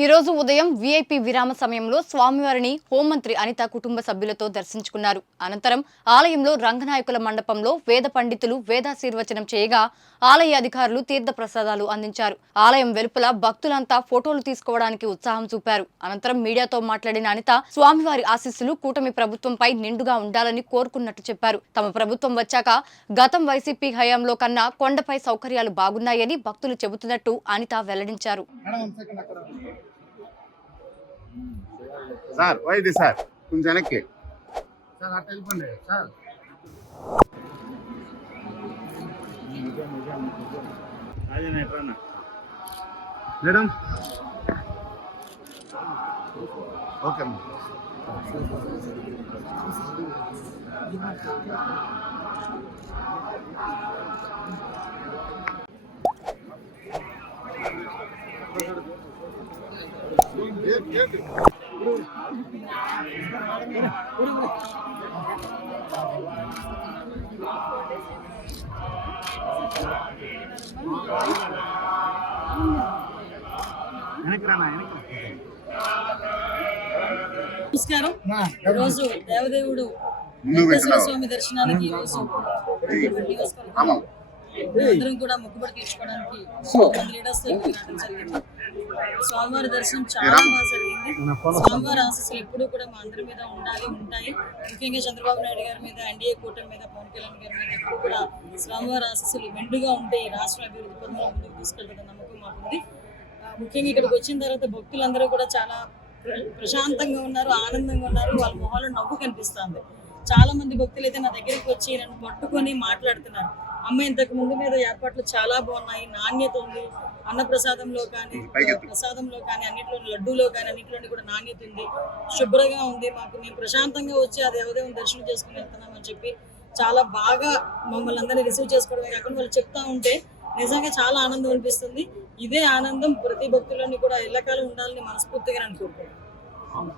ఈ రోజు ఉదయం వీఐపీ విరామ సమయంలో స్వామివారిని హోంమంత్రి అనిత కుటుంబ సభ్యులతో దర్శించుకున్నారు. అనంతరం ఆలయంలో రంగనాయకుల మండపంలో వేద పండితులు వేదాశీర్వచనం చేయగా ఆలయ అధికారులు తీర్థ ప్రసాదాలు అందించారు. ఆలయం వెలుపల భక్తులంతా ఫోటోలు తీసుకోవడానికి ఉత్సాహం చూపారు. అనంతరం మీడియాతో మాట్లాడిన అనిత స్వామివారి ఆశీస్సులు కూటమి ప్రభుత్వంపై నిండుగా ఉండాలని కోరుకున్నట్టు చెప్పారు. తమ ప్రభుత్వం వచ్చాక గతం వైసీపీ హయాంలో కన్నా కొండపై సౌకర్యాలు బాగున్నాయని భక్తులు చెబుతున్నట్టు అనిత వెల్లడించారు. సార్ వైది సార్ కొంచెం వెనక్కి సార్ అట్లా వెళ్ళిపోండి సార్. మేడం ఓకే నమస్కారం. ఈరోజు దేవదేవుడు వెంకటేశ్వర స్వామి దర్శనానికి అందరం కూడా మొక్కుబడి తీర్చుకోవడానికి లీడర్స్ రావడం జరిగింది. స్వామివారి దర్శనం చాలా బాగా జరిగింది. స్వామివారి ఆశీస్సులు ఎప్పుడూ కూడా మా అందరి మీద ఉంటాయి. ముఖ్యంగా చంద్రబాబు నాయుడు గారి మీద, ఎన్డీఏ కూటమి మీద, పవన్ కళ్యాణ్ గారి మీద ఎప్పుడు కూడా స్వామివారి ఆశీస్సులు మెండుగా ఉంటే రాష్ట్ర అభివృద్ధి పనులు ముందుకు తీసుకెళ్తారన్న నమ్మకం మాకుంది. ముఖ్యంగా ఇక్కడికి వచ్చిన తర్వాత భక్తులందరూ కూడా చాలా ప్రశాంతంగా ఉన్నారు, ఆనందంగా ఉన్నారు. వాళ్ళ మొహాల్లో నవ్వు కనిపిస్తుంది. చాలా మంది భక్తులు అయితే నా దగ్గరికి వచ్చి నన్ను పట్టుకొని మాట్లాడుతున్నారు. అమ్మ ఇంతకు ముందు మీద ఏర్పాట్లు చాలా బాగున్నాయి, నాణ్యత ఉంది, అన్నప్రసాదంలో కానీ ప్రసాదంలో కానీ అన్నింటిలో లడ్డూలో కానీ అన్నింటిలోని కూడా నాణ్యత ఉంది, శుభ్రంగా ఉంది. మేము ప్రశాంతంగా వచ్చి ఆ దేవదేవుని దర్శనం చేసుకుని వెళ్తున్నామని చెప్పి చాలా బాగా మమ్మల్ని అందరినీ రిసీవ్ చేసుకోవడమే కాకుండా వాళ్ళు చెప్తా ఉంటే నిజంగా చాలా ఆనందం అనిపిస్తుంది. ఇదే ఆనందం ప్రతి భక్తులని కూడా ఎల్లకాలం ఉండాలని మనస్ఫూర్తిగా అనుకుంటున్నాను.